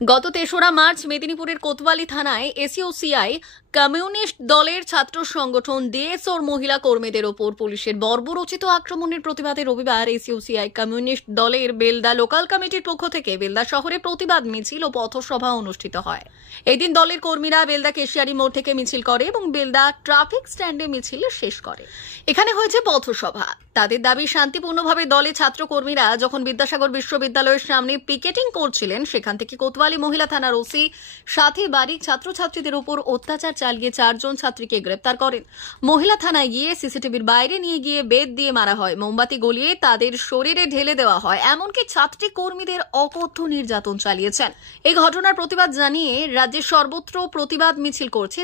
গত ৩রা মার্চ মেদিনীপুরের কোতোয়ালি থানায় এসইউসিআই কমিউনিস্ট দলের ছাত্র সংগঠন ডিএসওর মহিলা কর্মীদের ওপর পুলিশের বর্বরোচিত আক্রমণের প্রতিবাদে রবিবার এসইউসিআই কমিউনিস্ট দলের বেলদা লোকাল কমিটির পক্ষ থেকে বেলদা শহরে প্রতিবাদ মিছিল ও পথসভা অনুষ্ঠিত হয়। এদিন দলের কর্মীরা বেলদা কেশিয়ারি মোড় থেকে মিছিল করে এবং বেলদা ট্রাফিক স্ট্যান্ডে মিছিল শেষ করে। এখানে হয়েছে পথসভা। তাদের দাবি, শান্তিপূর্ণভাবে দলের ছাত্র কর্মীরা যখন বিদ্যাসাগর বিশ্ববিদ্যালয়ের সামনে পিকেটিং করছিলেন, সেখান থেকে কোতোয়ালি মহিলা থানার ওসি সাথী বারিক ছাত্রছাত্রীদের উপর অত্যাচার চালিয়ে 4 জন ছাত্রীকে গ্রেপ্তার করেন। মহিলা থানায় গিয়ে সিসিটিভির বাইরে নিয়ে গিয়ে বেত দিয়ে মারা হয়, মোমবাতি গলিয়ে তাদের শরীরে ঢেলে দেওয়া হয়, এমনকি ছাত্রী কর্মীদের অকথ্য নির্যাতন চালিয়েছেন। এই ঘটনার প্রতিবাদ জানিয়ে রাজ্যের সর্বত্র প্রতিবাদ মিছিল করছে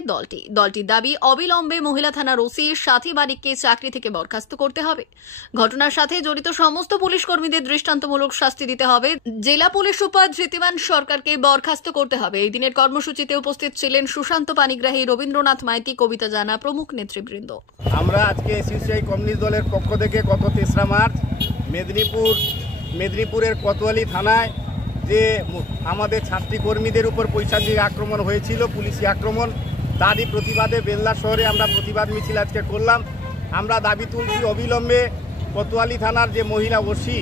দলটির দাবি, অবিলম্বে মহিলা থানার ওসি সাথী বারিককে চাকরি থেকে বরখাস্ত করতে হবে। ঘটনার সাথে জড়িত সমস্ত পুলিশ কর্মীদের দৃষ্টান্তমূলক শাস্তি দিতে হবে। জেলা পুলিশ সুপার ধৃতিমান সরকারকে বরখাস্ত করতে হবে। এই দিনের কর্মসূচিতে উপস্থিত ছিলেন সুশান্ত পানিগ্রাহী, রবীন্দ্রনাথ মাইতি, কবিতা জানা প্রমুখ নেতৃবৃন্দ। আমরা আজকে এসইউসিআই কমিউনিস্ট দলের পক্ষ থেকে গত 3রা মার্চ মেদিনীপুরের কোতোয়ালি থানায় যে আমাদের ছাত্রী কর্মীদের উপর পৈশাচিক আক্রমণ হয়েছিল, পুলিশি আক্রমণ, তারই প্রতিবাদে বেলদা শহরে আমরা প্রতিবাদ মিছিল আজকে করলাম। আমরা দাবি তুলছি, অবিলম্বে কোতোয়ালি থানার যে মহিলা ওসি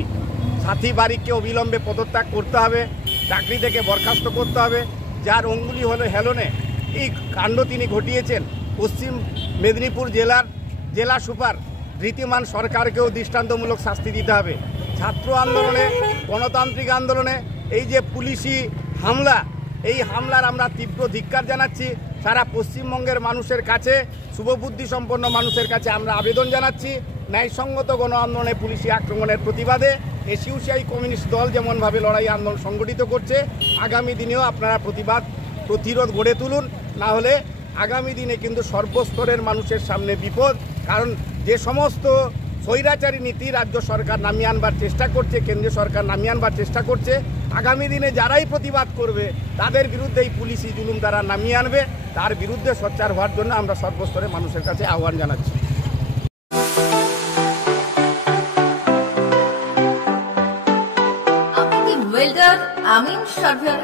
সাথী বারিককে অবিলম্বে পদত্যাগ করতে হবে, চাকরি থেকে বরখাস্ত করতে হবে। যার অঙ্গুলি হলো হেলনে এই কাণ্ড তিনি ঘটিয়েছেন, পশ্চিম মেদিনীপুর জেলা সুপার ধৃতিমান সরকারকেও দৃষ্টান্তমূলক শাস্তি দিতে হবে। ছাত্র আন্দোলনে, গণতান্ত্রিক আন্দোলনে এই যে পুলিশি হামলা, এই হামলার আমরা তীব্র ধিক্কার জানাচ্ছি। সারা পশ্চিমবঙ্গের মানুষের কাছে, শুভবুদ্ধি সম্পন্ন মানুষের কাছে আমরা আবেদন জানাচ্ছি, ন্যায়সঙ্গত গণ আন্দোলনে পুলিশি আক্রমণের প্রতিবাদে এসইউসিআই কমিউনিস্ট দল যেমনভাবে লড়াই আন্দোলন সংগঠিত করছে, আগামী দিনেও আপনারা প্রতিরোধ গড়ে তুলুন। না হলে আগামী দিনে কিন্তু সর্বস্তরের মানুষের সামনে বিপদ। কারণ যে সমস্ত স্বৈরাচারী নীতি রাজ্য সরকার নামিয়ে আনবার চেষ্টা করছে, কেন্দ্রীয় সরকার নামিয়ে আনবার চেষ্টা করছে, আগামী দিনে যারাই প্রতিবাদ করবে তাদের বিরুদ্ধে এই পুলিশি জুলুম তারা নামিয়ে আনবে। তার বিরুদ্ধে সোচ্চার হওয়ার জন্য আমরা সর্বস্তরের মানুষের কাছে আহ্বান জানাচ্ছি। ওয়েল্ডার, আমিন সার্ভেয়ার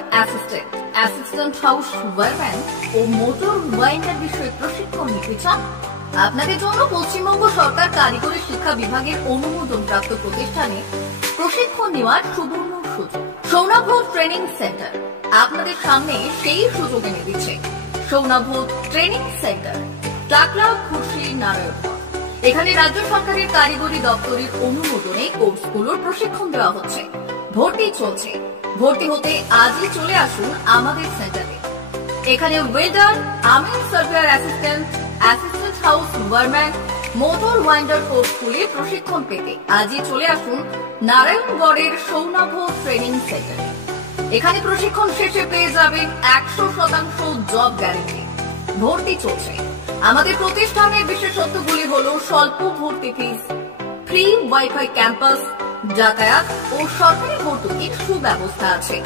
অ্যাসিস্ট্যান্ট হাউস ওয়ারম্যান ও মোটর ওয়াইন্ডার বিষয়ে প্রশিক্ষণ নিতে চান? আপনাদের জন্য পশ্চিমবঙ্গ সরকার কারিগরি শিক্ষা বিভাগের অনুমোদনপ্রাপ্ত প্রতিষ্ঠানে প্রশিক্ষণ নেওয়ার সুবর্ণ সুযোগ। সৌনাভ ট্রেনিং সেন্টার আপনাদের সামনে সেই সুযোগ এনে দিচ্ছে। সৌনাভ ট্রেনিং সেন্টার, টাকলা, খুশি, নারায়ণগঞ্জ। এখানে রাজ্য সরকারের কারিগরি দপ্তরের অনুমোদনে কোর্সগুলোর প্রশিক্ষণ দেওয়া হচ্ছে। ভর্তি চলছে। ভর্তি হতে আজই চলে আসুন আমাদের সেন্টারে। এখানে ওয়েল্ডার, আমিন surveyor assistant house wireman, motor winder কোর্সগুলির প্রশিক্ষণ পেতে আজই চলে আসুন নারায়ণগড়ের সৌনাভ ট্রেনিং সেন্টারে। এখানে প্রশিক্ষণ শেষে পেয়ে যাবেন 100% জব গ্যারেন্টি। ভর্তি চলছে। আমাদের প্রতিষ্ঠানের বিশেষত্বগুলি হলো স্বল্প ভর্তি ফিস, ফ্রি ওয়াইফাই ক্যাম্পাস, যাতায়াত ও সরকারি ভর্তুকির সুব্যবস্থা আছে।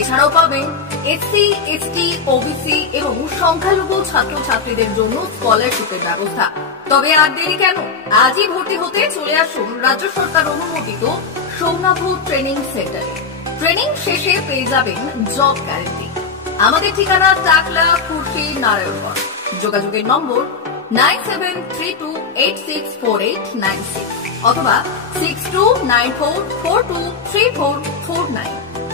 এছাড়াও পাবেন এসসি, এসটি, ওবিসি এবং সংখ্যালঘু ছাত্রছাত্রীদের জন্য স্কলারশিপের ব্যবস্থা। তবে আর দেরি কেন? আজই ভর্তি হতে চলে আসুন রাজ্য সরকার অনুমোদিত সৌনাভ ট্রেনিং সেন্টারে। ট্রেনিং শেষে পেয়ে যাবেন জব গ্যারেন্টি। আমাদের ঠিকানা টাকলা, খুশি, নারায়ণগঞ্জ। যোগাযোগের নম্বর 9732864896 অথবা 6294423449।